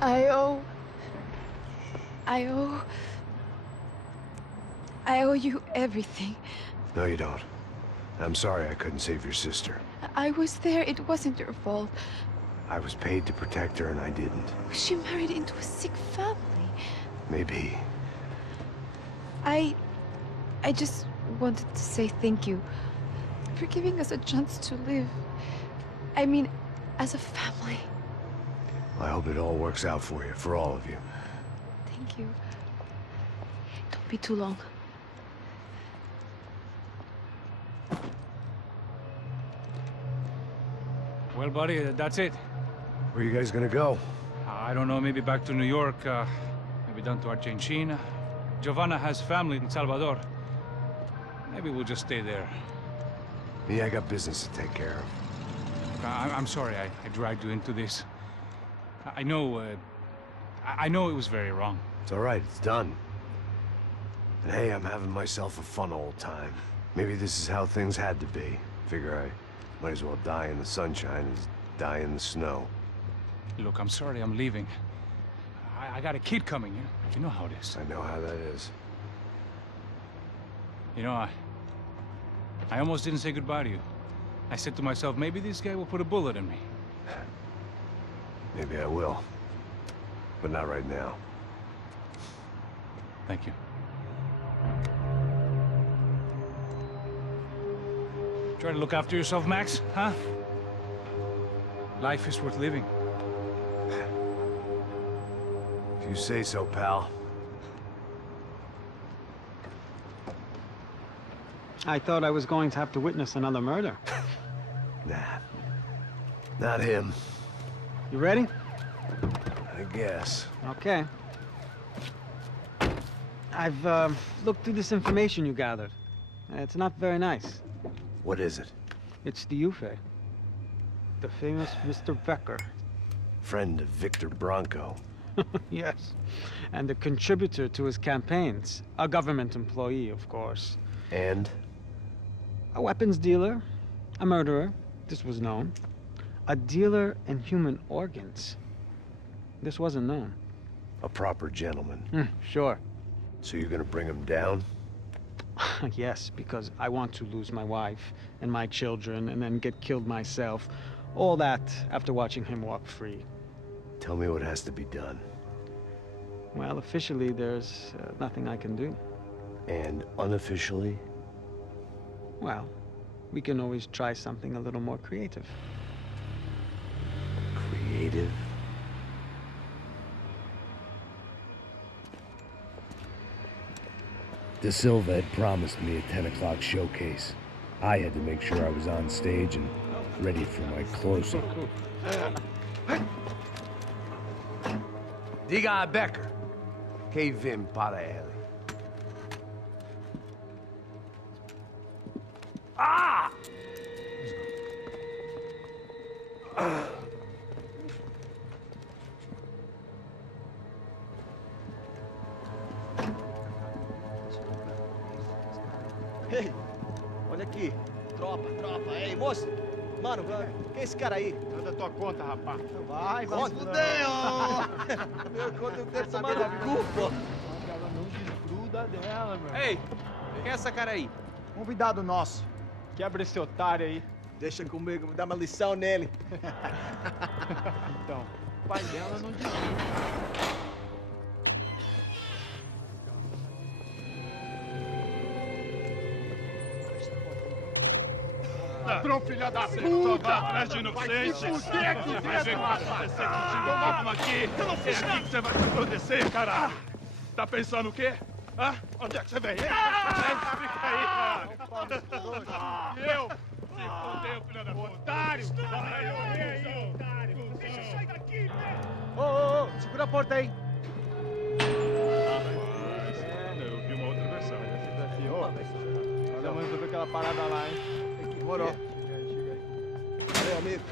I owe... I owe... I owe you everything. No, you don't. I'm sorry I couldn't save your sister. I was there. It wasn't your fault. I was paid to protect her and I didn't. She married into a sick family. Maybe. I just wanted to say thank you for giving us a chance to live. I mean, as a family. I hope it all works out for you, for all of you. Thank you. Don't be too long. Well, buddy, that's it. Where are you guys gonna go? I don't know, maybe back to New York, maybe down to Argentina. Giovanna has family in Salvador. Maybe we'll just stay there. Yeah, I got business to take care of. I'm sorry I dragged you into this. I know it was very wrong. It's all right, it's done. And hey, I'm having myself a fun old time. Maybe this is how things had to be. Figure I might as well die in the sunshine as die in the snow. Look, I'm sorry I'm leaving. I got a kid coming, you know how it is. I know how that is. You know, I almost didn't say goodbye to you. I said to myself, maybe this guy will put a bullet in me. Maybe I will. But not right now. Thank you. Try to look after yourself, Max, huh? Life is worth living. If you say so, pal. I thought I was going to have to witness another murder. Nah. Not him. You ready? I guess. Okay. I've looked through this information you gathered. It's not very nice. What is it? It's the ÖFFE. The famous Mr. Becker. Friend of Victor Bronco. Yes. And a contributor to his campaigns. A government employee, of course. And? A weapons dealer. A murderer. This was known. A dealer in human organs. This wasn't known. A proper gentleman. Sure. So you're gonna bring him down? Yes, because I want to lose my wife and my children and then get killed myself. All that after watching him walk free. Tell me what has to be done. Well, officially, there's nothing I can do. And unofficially? Well, we can always try something a little more creative. Creative? De Silva had promised me a 10 o'clock showcase. I had to make sure I was on stage and ready for my close-up. Diga a Becker. Que vim para ele. Ah! Ei, olha aqui. Tropa, tropa. Ei, moço. Mano, quem é esse cara aí? Manda tua conta, rapaz. Vai, vai. Fudeu! Meu conta, eu quero saber da culpa. Ela não desgruda dela, meu. Ei, quem é essa cara aí? Convidado nosso. Quebra esse otário aí. Deixa comigo, me dá uma lição nele. Então, o pai dela não desgruda. Ladrão, filha da puta! Atrás de inocente! Vai ver o que vai acontecer contigo. Vamos aqui! É aqui que você vai se proteger, caralho! Tá pensando o quê? Hã? Onde é que você vem? Fica aí, cara! E eu? Se fodeu, filha da puta! Otário! Aí, otário! Deixa eu sair daqui, velho! Ô, segura a porta aí. Eu vi uma outra versão. Vamos resolver aquela parada lá, hein? Demorou. Chega aí. Valeu, amigo.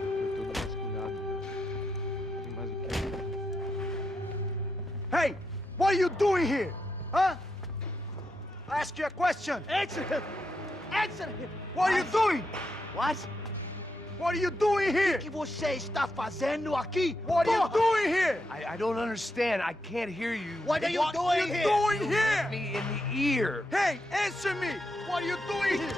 Foi todo vasculhado. Tem mais o que? Hey! doing here? Huh? I ask you a question. Answer him. Answer him. What are you doing? What? What are you doing here? O que você está fazendo aqui? What are you doing here? I don't understand. I can't hear you. What are you doing here? What are you doing here? Me in the ear. Hey, answer me. What are you doing here?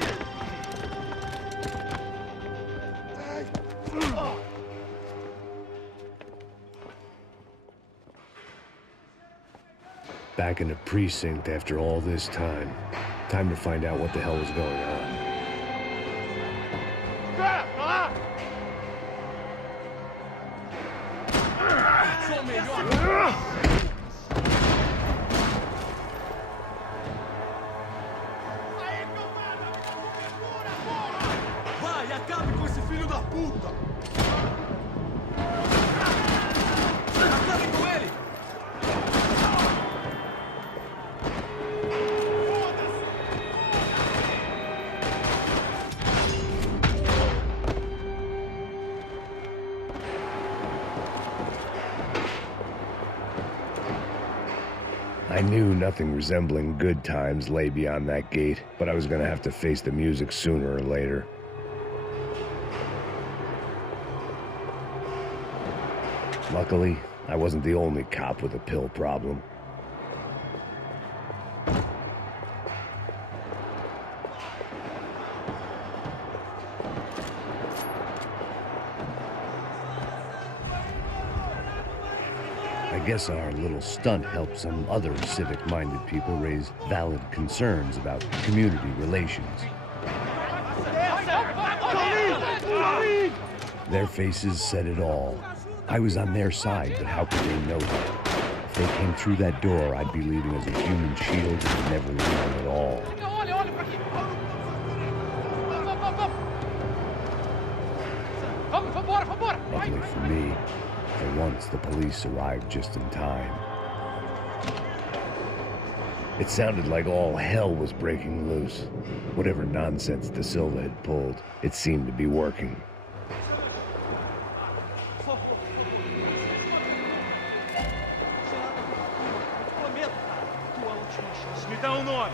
Back in the precinct after all this time. Time to find out what the hell was going on. Vai, acabe com esse filho da puta! Acabe com ele! I knew nothing resembling good times lay beyond that gate, but I was gonna have to face the music sooner or later. Luckily, I wasn't the only cop with a pill problem. I guess our little stunt helped some other civic-minded people raise valid concerns about community relations. Their faces said it all. I was on their side, but how could they know that? If they came through that door, I'd be leaving as a human shield and never leaving at all. Luckily for me, for once the police arrived just in time. It sounded like all hell was breaking loose. Whatever nonsense De Silva had pulled, it seemed to be working. Me dá nome.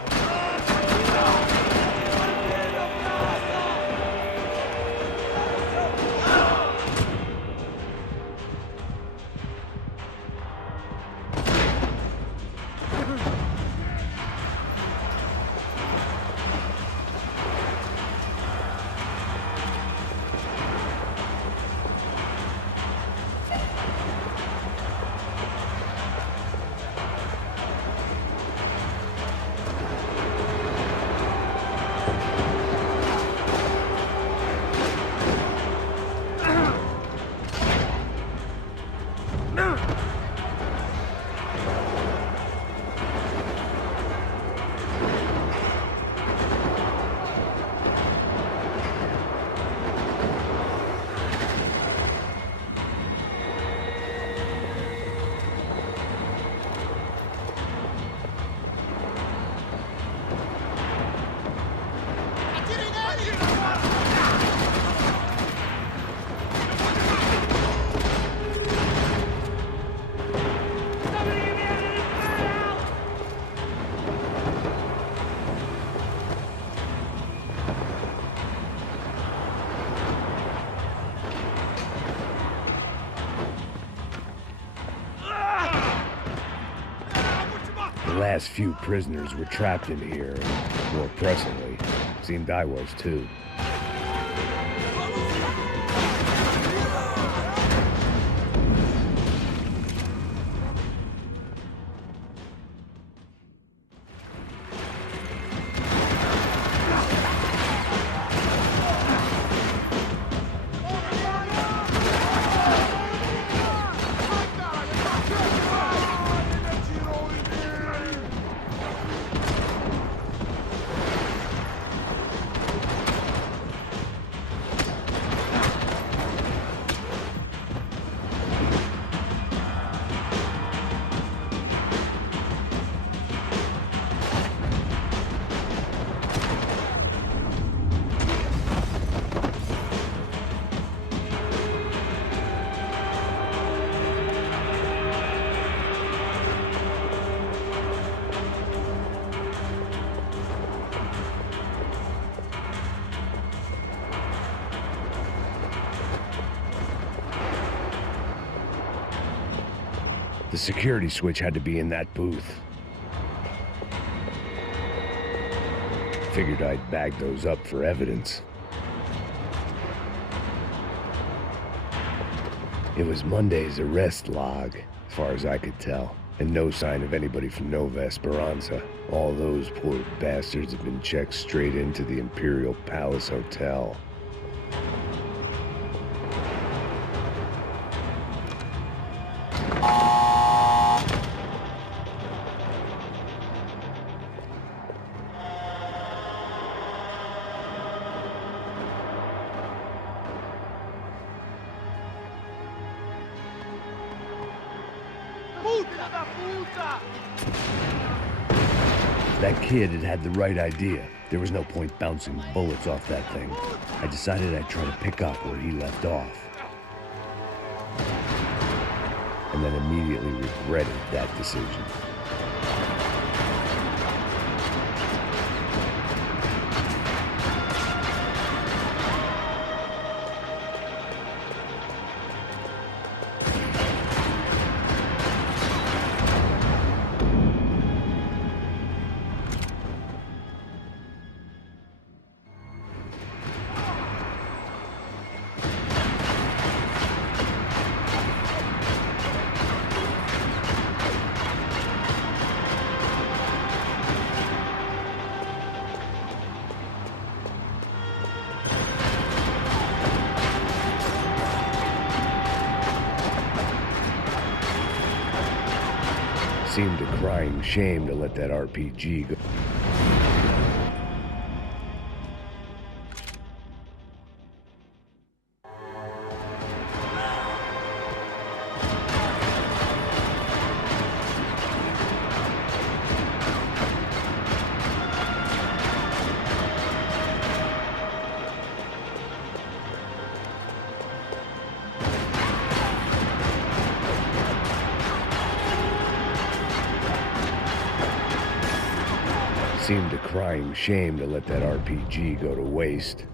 The last few prisoners were trapped in here, and more pressingly, seemed I was too. The security switch had to be in that booth. Figured I'd bag those up for evidence. It was Monday's arrest log, as far as I could tell, and no sign of anybody from Nova Esperanza. All those poor bastards have been checked straight into the Imperial Palace Hotel. That kid had the right idea. There was no point bouncing bullets off that thing. I decided I'd try to pick up where he left off. And then immediately regretted that decision. Seemed a crying shame to let that RPG go. Seemed a crying shame to let that RPG go to waste.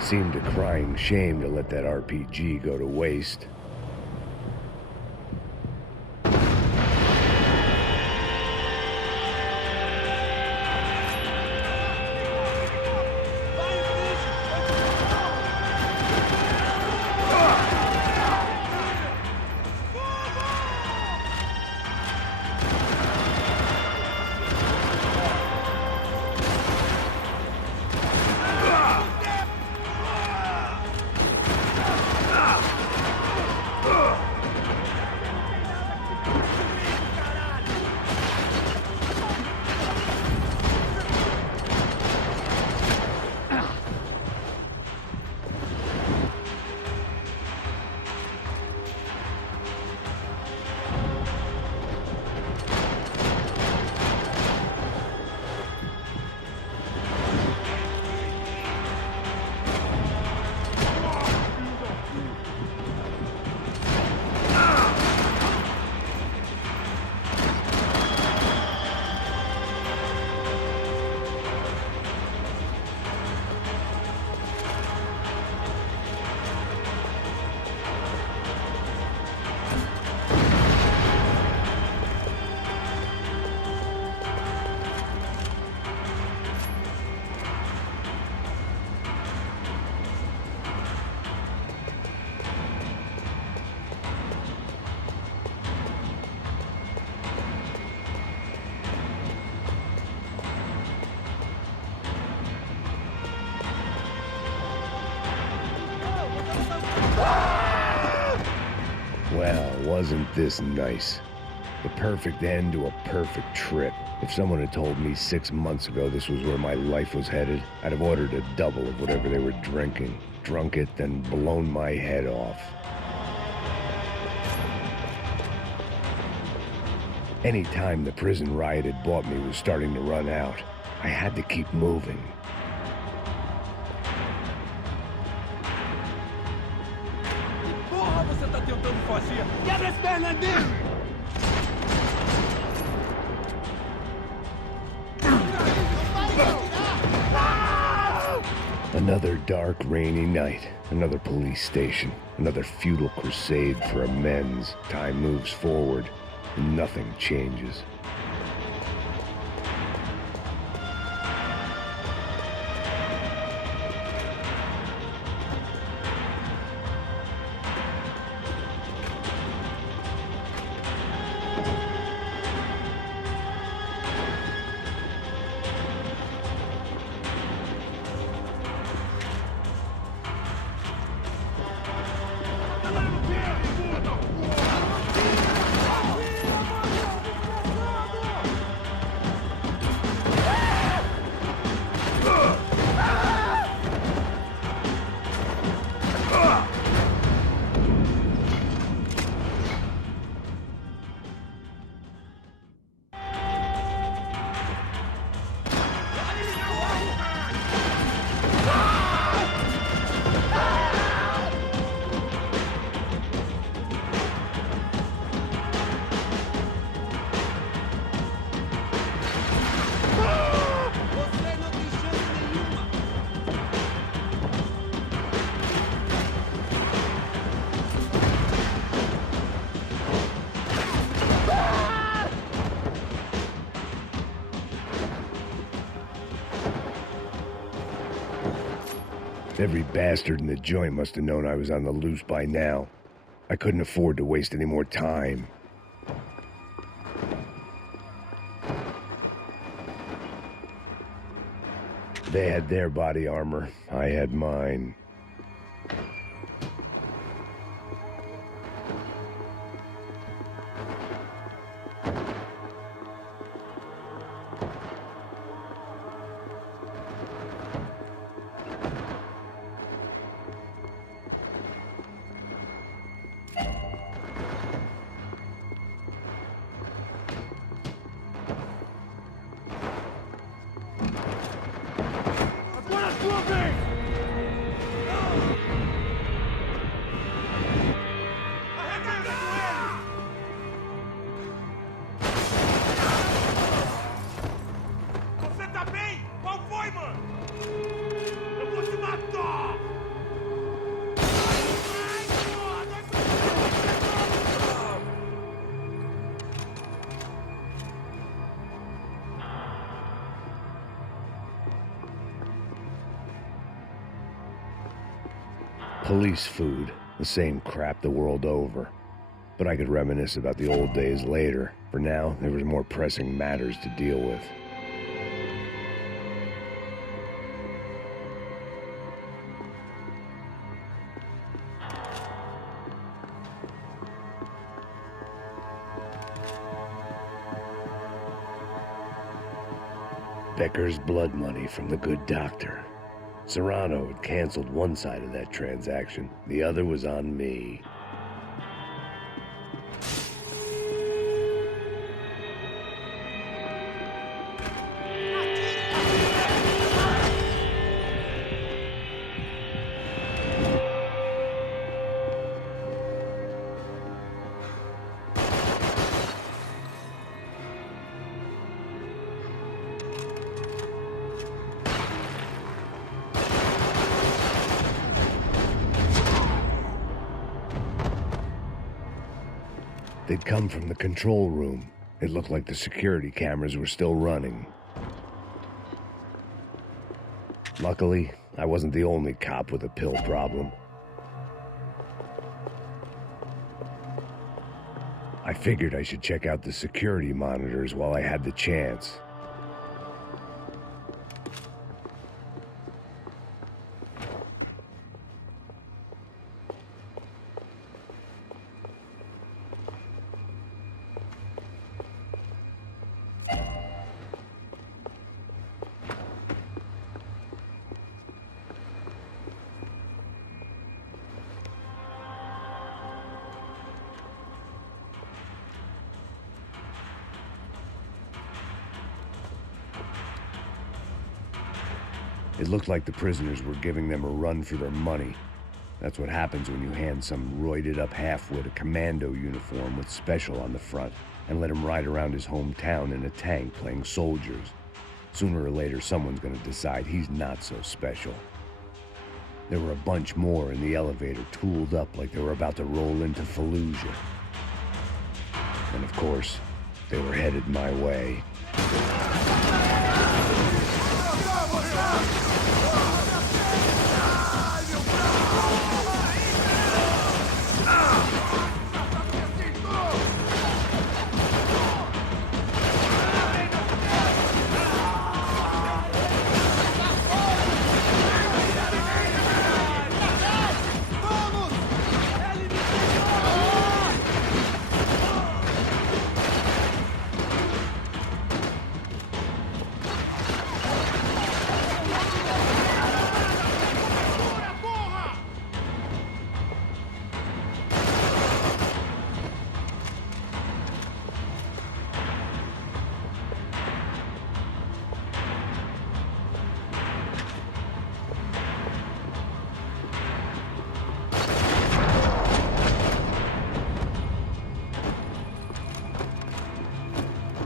Seemed a crying shame to let that RPG go to waste. Wasn't this nice? The perfect end to a perfect trip. If someone had told me 6 months ago this was where my life was headed, I'd have ordered a double of whatever they were drinking, drunk it, then blown my head off. Any time the prison riot had bought me was starting to run out. I had to keep moving. Porra, você tá tentando fazer? Quebra as pernas dele! Another dark, rainy night. Another police station. Another futile crusade for amends. Time moves forward, and nothing changes. Every bastard in the joint must have known I was on the loose by now. I couldn't afford to waste any more time. They had their body armor. I had mine. Police food, the same crap the world over. But I could reminisce about the old days later. For now, there was more pressing matters to deal with. Becker's blood money from the good doctor. Serrano had canceled one side of that transaction. The other was on me. They'd come from the control room. It looked like the security cameras were still running. Luckily, I wasn't the only cop with a pill problem. I figured I should check out the security monitors while I had the chance. It looked like the prisoners were giving them a run for their money. That's what happens when you hand some roided-up halfwit a commando uniform with special on the front and let him ride around his hometown in a tank playing soldiers. Sooner or later, someone's gonna decide he's not so special. There were a bunch more in the elevator, tooled up like they were about to roll into Fallujah. And of course, they were headed my way.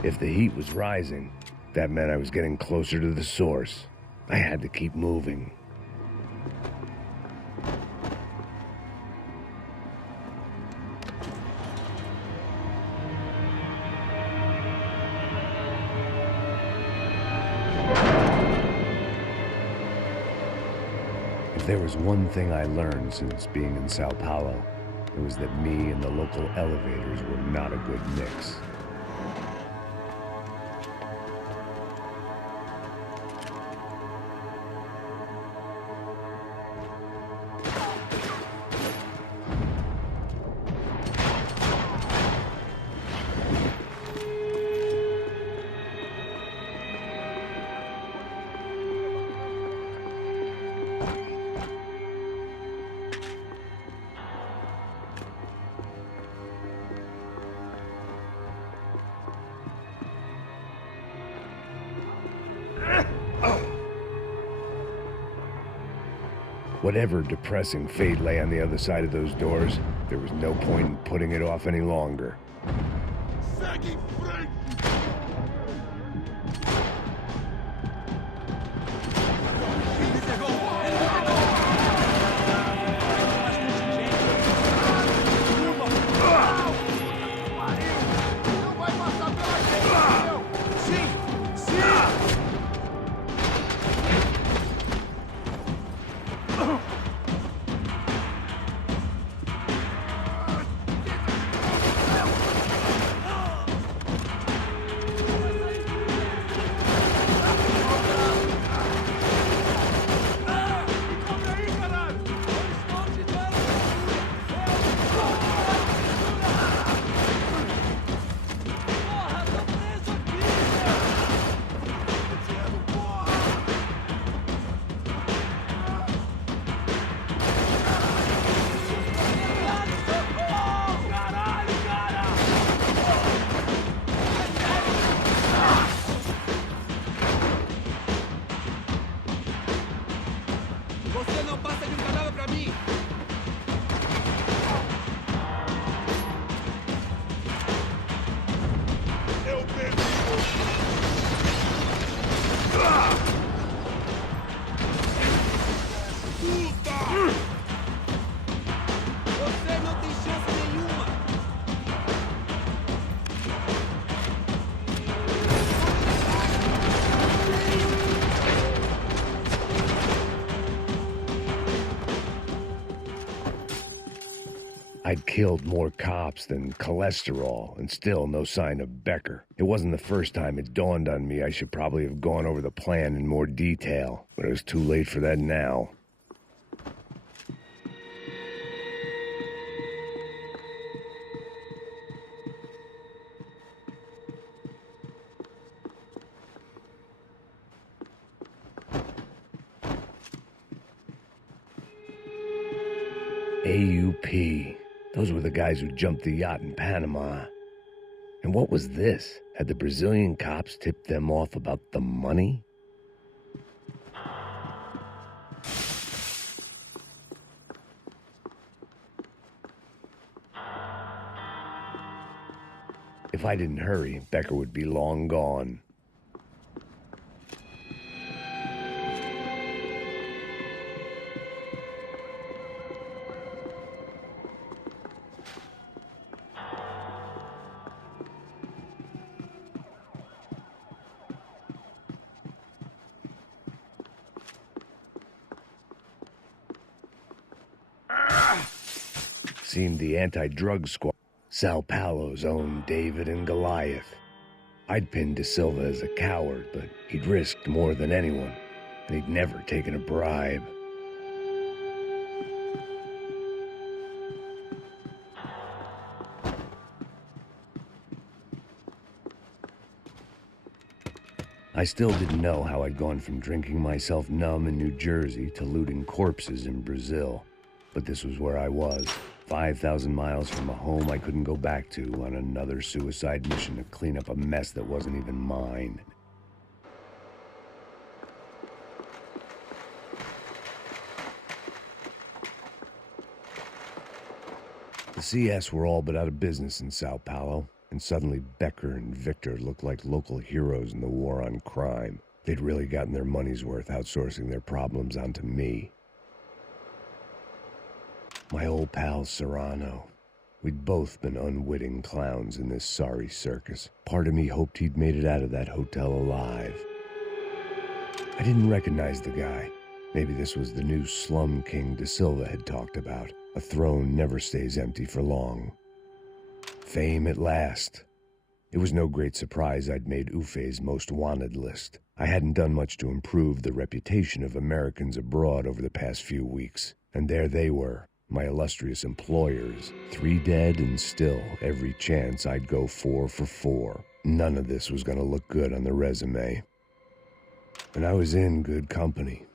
If the heat was rising, that meant I was getting closer to the source. I had to keep moving. If there was one thing I learned since being in Sao Paulo, it was that me and the local elevators were not a good mix. Whatever depressing fate lay on the other side of those doors, there was no point in putting it off any longer. I'd killed more cops than cholesterol, and still no sign of Becker. It wasn't the first time it dawned on me I should probably have gone over the plan in more detail, but it was too late for that now. AUP. Those were the guys who jumped the yacht in Panama. And what was this? Had the Brazilian cops tipped them off about the money? If I didn't hurry, Becker would be long gone. Seemed the anti-drug squad, Sao Paulo's own David and Goliath. I'd pinned De Silva as a coward, but he'd risked more than anyone, and he'd never taken a bribe. I still didn't know how I'd gone from drinking myself numb in New Jersey to looting corpses in Brazil. But this was where I was, 5,000 miles from a home I couldn't go back to, on another suicide mission to clean up a mess that wasn't even mine. The CS were all but out of business in Sao Paulo, and suddenly Becker and Victor looked like local heroes in the war on crime. They'd really gotten their money's worth outsourcing their problems onto me. My old pal Serrano. We'd both been unwitting clowns in this sorry circus. Part of me hoped he'd made it out of that hotel alive. I didn't recognize the guy. Maybe this was the new slum king De Silva had talked about. A throne never stays empty for long. Fame at last. It was no great surprise I'd made UFE's most wanted list. I hadn't done much to improve the reputation of Americans abroad over the past few weeks. And there they were. My illustrious employers, 3 dead and still every chance I'd go 4 for 4. None of this was going to look good on the resume. And I was in good company.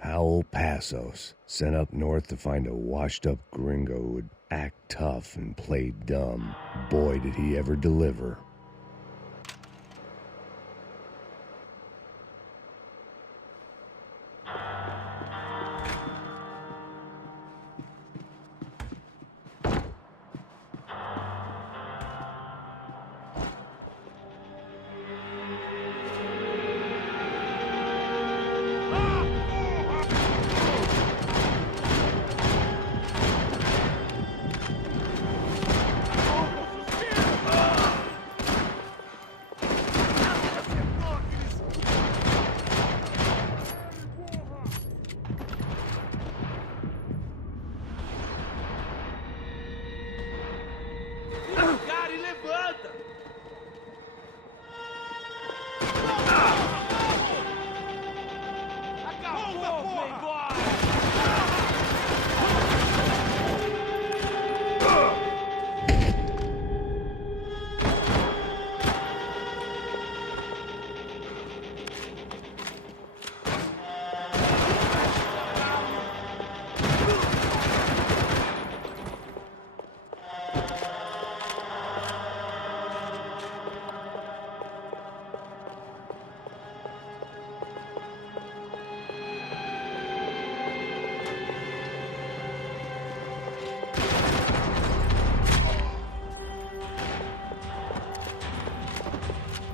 Howell Passos, sent up north to find a washed-up gringo who would act tough and play dumb. Boy, did he ever deliver.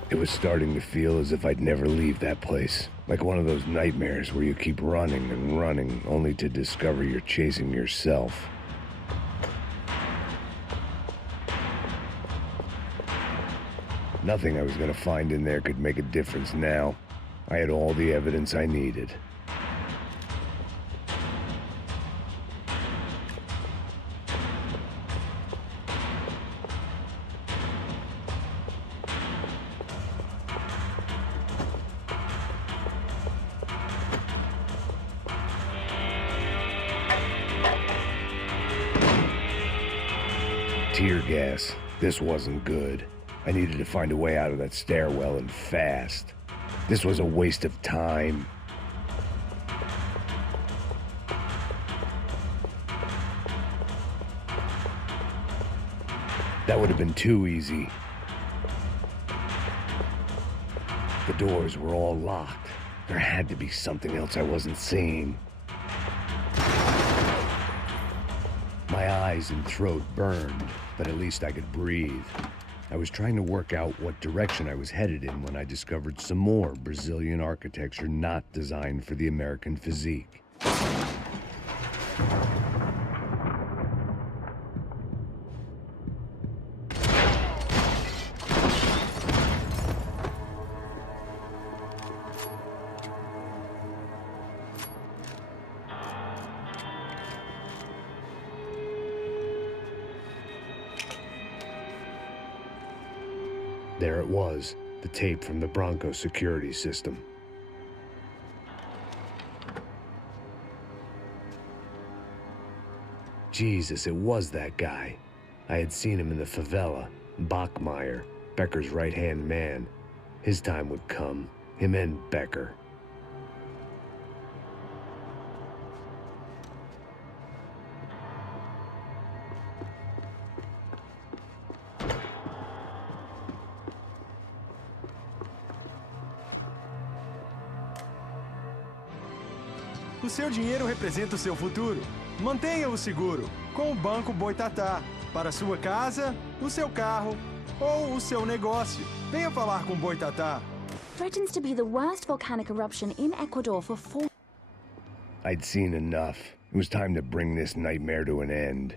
It was starting to feel as if I'd never leave that place. Like one of those nightmares where you keep running and running, only to discover you're chasing yourself. Nothing I was going to find in there could make a difference now. I had all the evidence I needed. Tear gas. This wasn't good. I needed to find a way out of that stairwell and fast. This was a waste of time. That would have been too easy. The doors were all locked. There had to be something else I wasn't seeing. My eyes and throat burned, but at least I could breathe. I was trying to work out what direction I was headed in when I discovered some more Brazilian architecture not designed for the American physique. There it was, the tape from the Bronco security system. Jesus, it was that guy. I had seen him in the favela, Bachmeyer, Becker's right-hand man. His time would come, him and Becker. O seu dinheiro representa o seu futuro. Mantenha-o seguro com o Banco Boitatá. Para a sua casa, o seu carro ou o seu negócio. Venha falar com Boitatá. Threatens to be the worst volcanic eruption in Ecuador for 4. I'd seen enough. It was time to bring this nightmare to an end.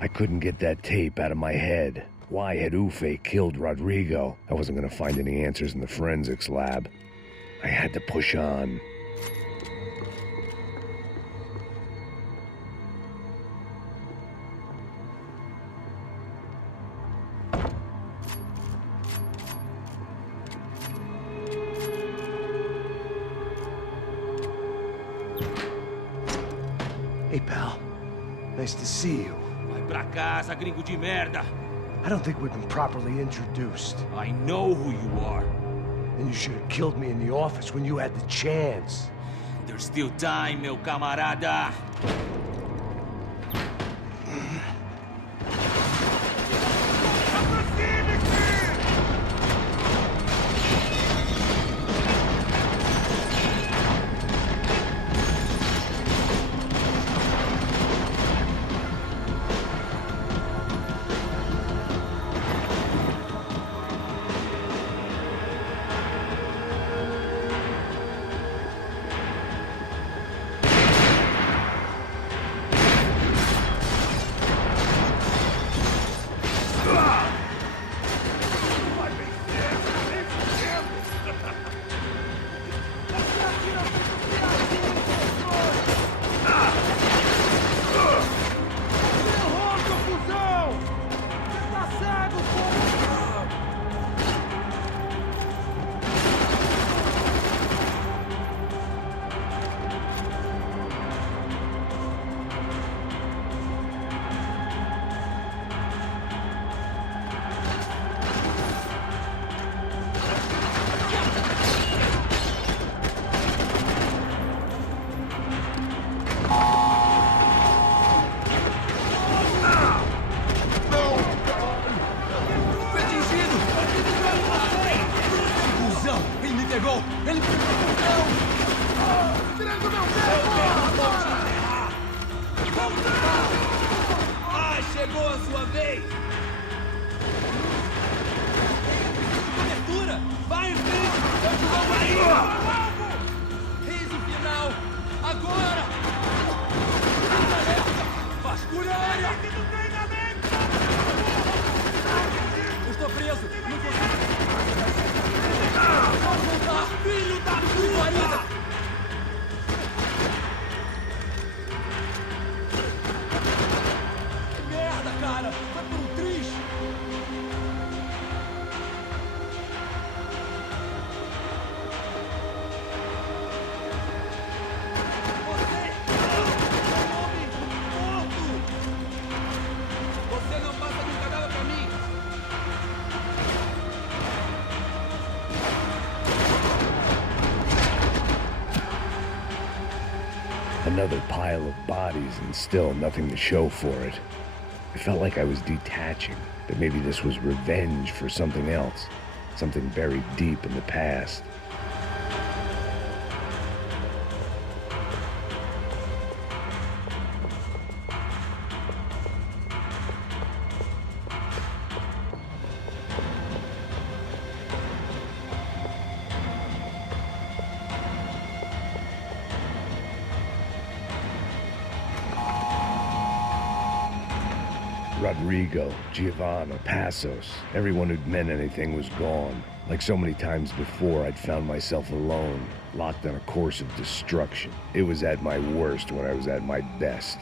I couldn't get that tape out of my head. Why had Ufe killed Rodrigo? I wasn't gonna find any answers in the forensics lab. I had to push on. Hey, pal. Nice to see you. Vai pra casa, gringo de merda! I don't think we've been properly introduced. I know who you are. And you should have killed me in the office when you had the chance. There's still time, meu camarada! Another pile of bodies and still nothing to show for it. I felt like I was detaching, that maybe this was revenge for something else, something buried deep in the past. Rodrigo, Giovanna, Passos, everyone who'd meant anything was gone. Like so many times before, I'd found myself alone, locked on a course of destruction. It was at my worst when I was at my best.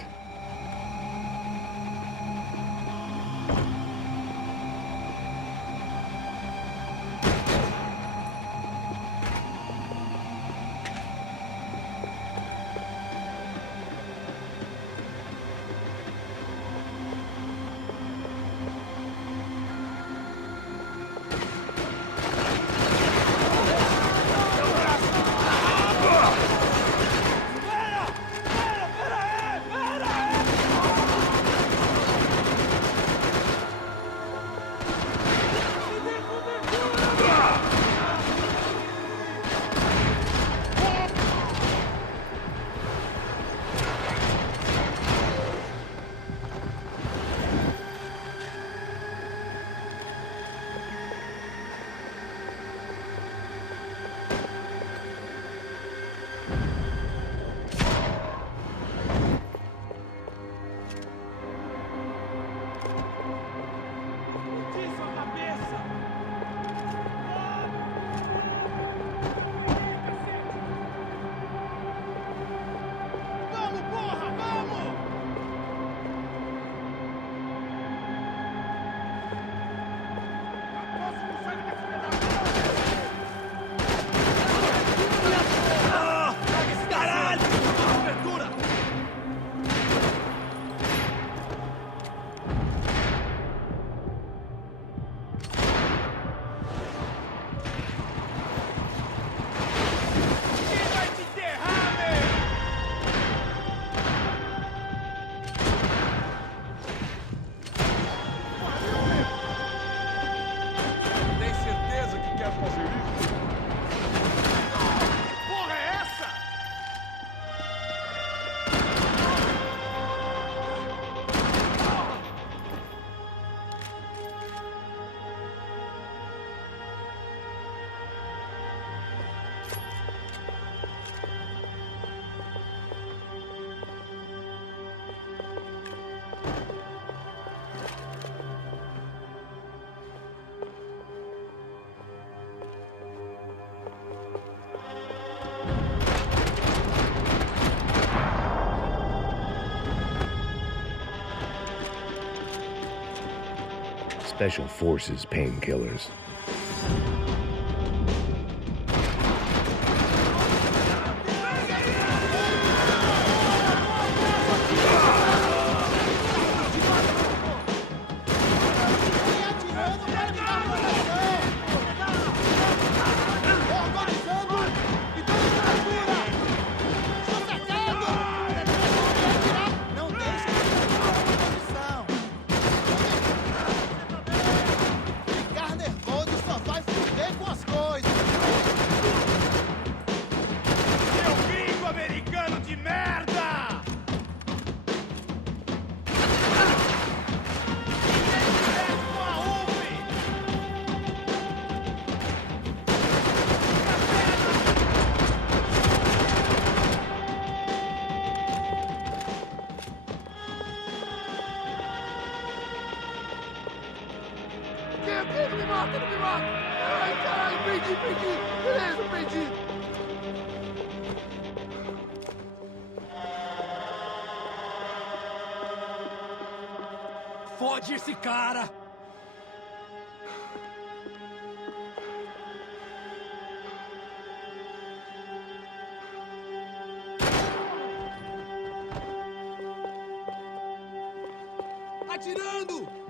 Special Forces painkillers. Não me mata, não me mata! Ai, caralho, perdi! Beleza, perdi! Fode esse cara! Atirando!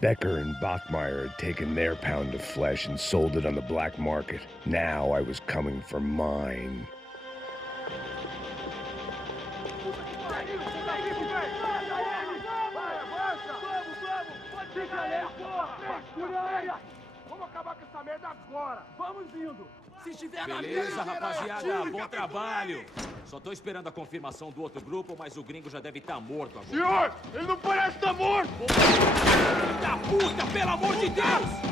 Becker and Bachmeyer had taken their pound of flesh and sold it on the black market. Now I was coming for mine. Beleza, rapaziada, bom trabalho. Só tô esperando a confirmação do outro grupo, mas o gringo já deve estar morto agora. Senhor, ele não parece estar morto! Filho da puta, pelo amor de Deus!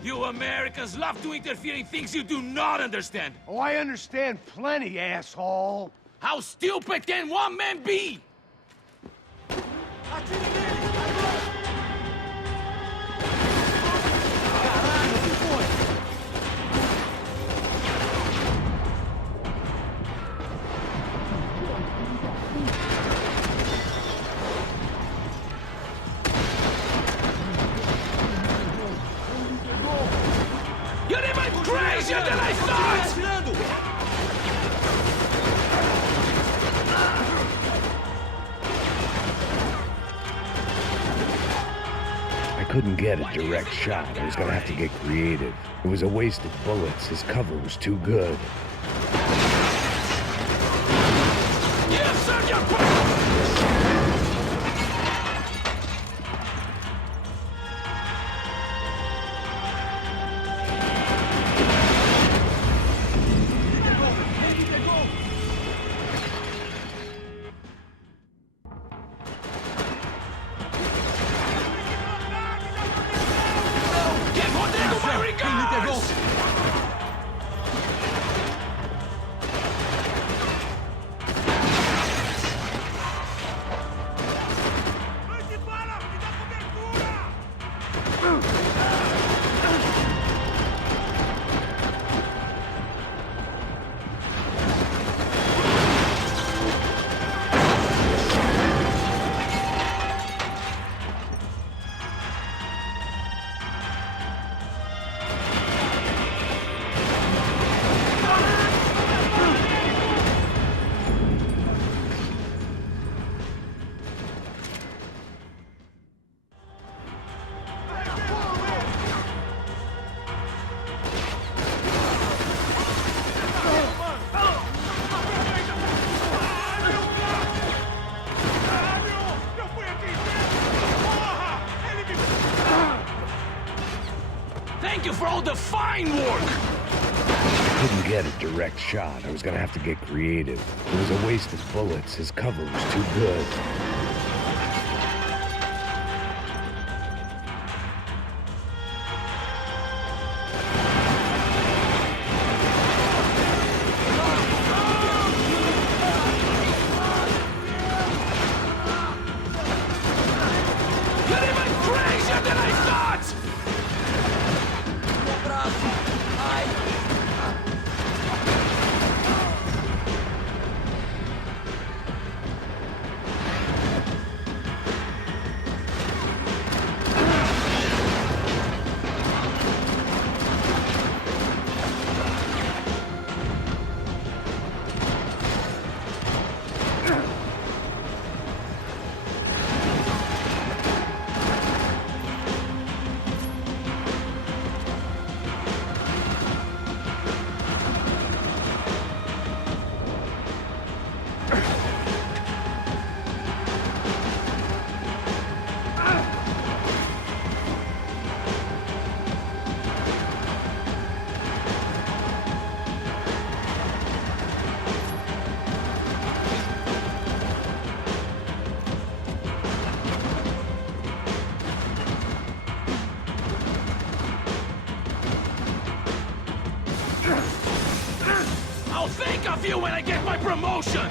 You Americans love to interfere in things you do not understand. Oh, I understand plenty, asshole. How stupid can one man be? You're even crazier than I thought! I couldn't get a direct shot. I was gonna have to get creative. It was a waste of bullets. His cover was too good. Yes, sir, your Thank you for all the fine work! I couldn't get a direct shot. I was gonna have to get creative. It was a waste of bullets. His cover was too good. think of you when I get my promotion!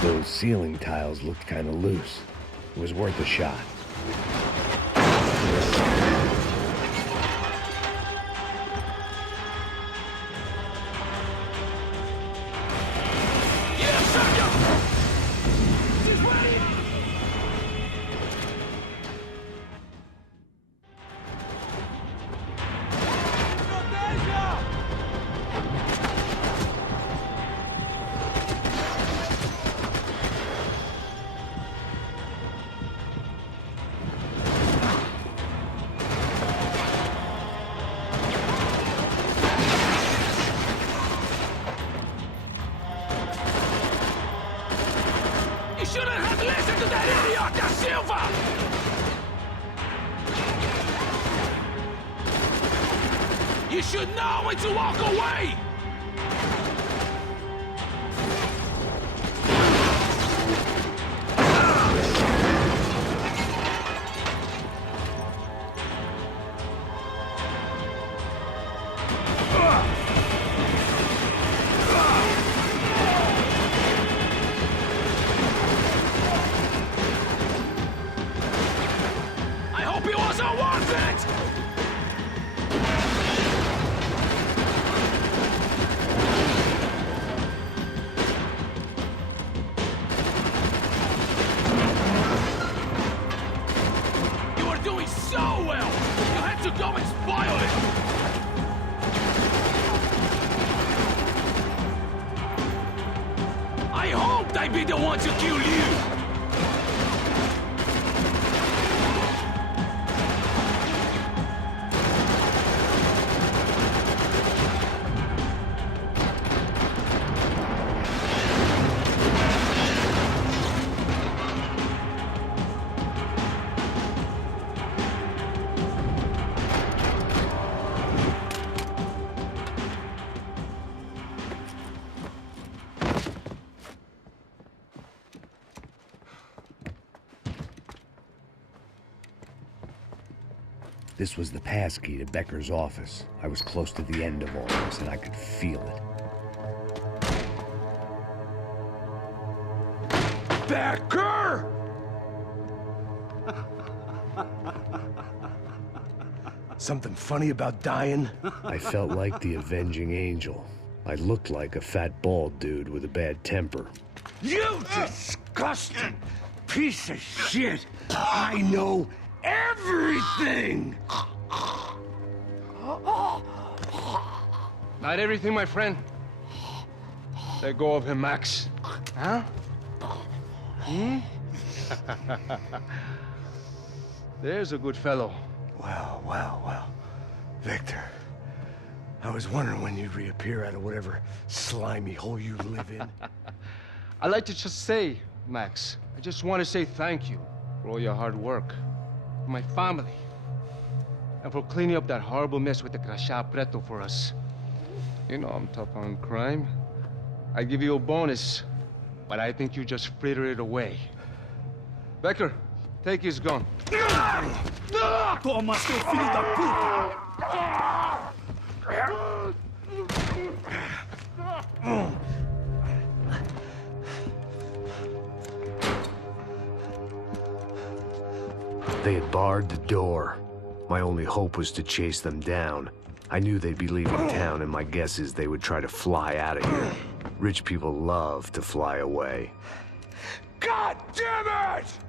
Those ceiling tiles looked kind of loose. It was worth a shot. You should know when to walk away! I hope it wasn't worth it! Go and spoil it! I hoped I'd be the one to kill you! This was the passkey to Becker's office. I was close to the end of all this, and I could feel it. Becker! Something funny about dying? I felt like the avenging angel. I looked like a fat bald dude with a bad temper. You disgusting piece of shit! I know everything! Not everything, my friend. Let go of him, Max. Huh? Hmm? There's a good fellow. Well, well, well. Victor, I was wondering when you'd reappear out of whatever slimy hole you live in. I'd like to just say, Max, I just want to say thank you for all your hard work, for my family, and for cleaning up that horrible mess with the Crachá Preto for us. You know I'm tough on crime. I give you a bonus, but I think you just fritter it away. Becker, take his gun. Toma, seu filho da puta! They had barred the door. My only hope was to chase them down. I knew they'd be leaving town, and my guess is they would try to fly out of here. Rich people love to fly away. God damn it!